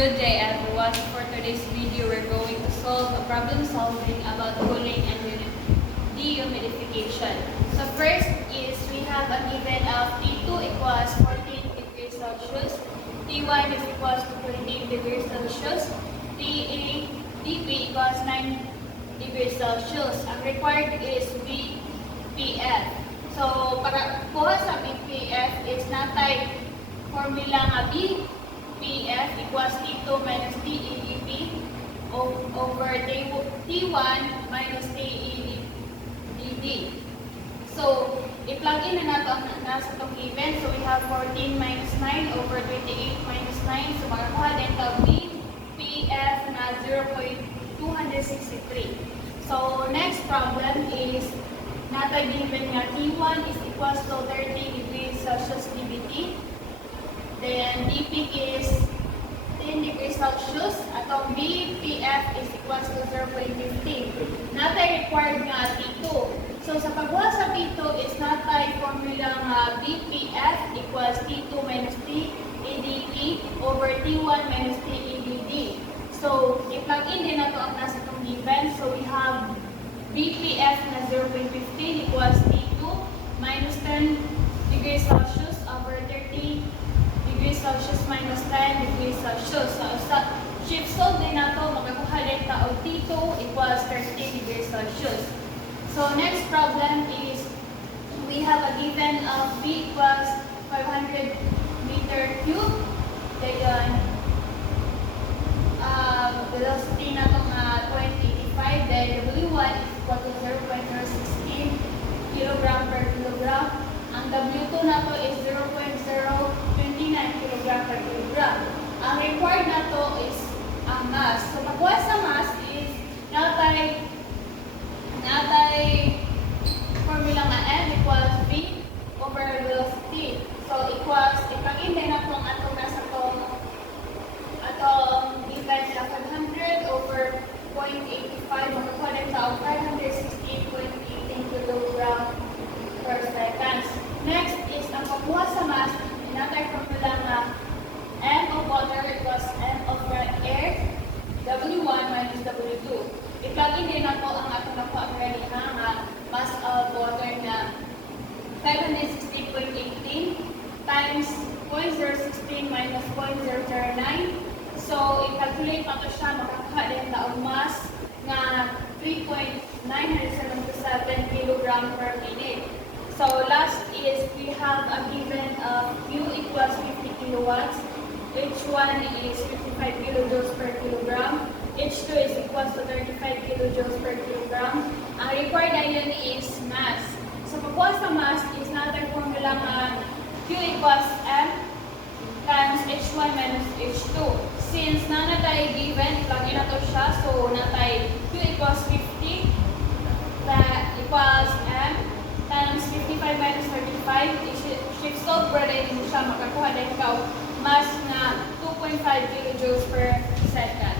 Good day everyone. For today's video, we're going to solve a problem solving about cooling and dehumidification. So first is we have a given of T2 equals 14 degrees Celsius, T1 is equals to 28 degrees Celsius, dP equals 9 degrees Celsius. Ang required is BPF. So para kuha sa BPF is natay formula nga BPF equals T2 minus TEDP over T1 minus TEDD. So, i-plug in na nato ang nasa itong given. So, we have 14 minus 9 over 28 minus 9. So, makakuha din ito BPF na 0.263. So, next problem is natay given nga T1 is equals to 30 degrees Celsius dBT. Then, dP is 10 degrees Celsius. Atong BPF is equals to 0.15. Natay required nga T2. So, sa pagbuhat sa T2 is natay formula nga BPF equals T2 minus TEDP over T1 minus TEDD. So, i-plug in din nato ang nasa itong given. So, we have BPF na 0.15 equals T2 minus 10 degrees Celsius over 30 degrees Celsius minus 10 degrees Celsius. So, sa shift solve din nato, makakuha din ta og T2 equals 30 degrees Celsius. So, next problem is we have a given of V equals 500 meter cube. Then, velocity na itong 0.85. Then, W1 is equal to 0.016 kilogram per kilogram. Ang W2 na to is 0.029 kilogram per kilogram. Ang required na to is ang mass. So, pagkuha sa mass is natay formula nga M equals V over velocity. So, equals, ipag-in din na itong atong nasa atong given na 500 over 0.85. Makakuha din sa 568.18 kilogram per seconds. Next is ang pagkuha sa mass, natay formula nga M of water equals M of air, W1 minus W2. I-plug in din nato ang atong nakuha already nga mass of water na 560.18 times 0.016 minus 0.009. So, i-calculate pa to siya, makakuha din taong mass nga 3.977 kilogram per minute. So, last is we have a given of Q equals 50 kilowatts. H1 is 55 kilojoules per kilogram. H2 is equals to 35 kilojoules per kilogram. Ang required ion is mass. So, pagkuha sa mass is natin formula nga Q equals M times H1 minus H2. Since nanatay given, plug in na to siya. So, natay Q equals 50 equals M times 55 minus 35. Shift solve din mo siya, makakuha din ka mass na 2.5 kilojoules per second.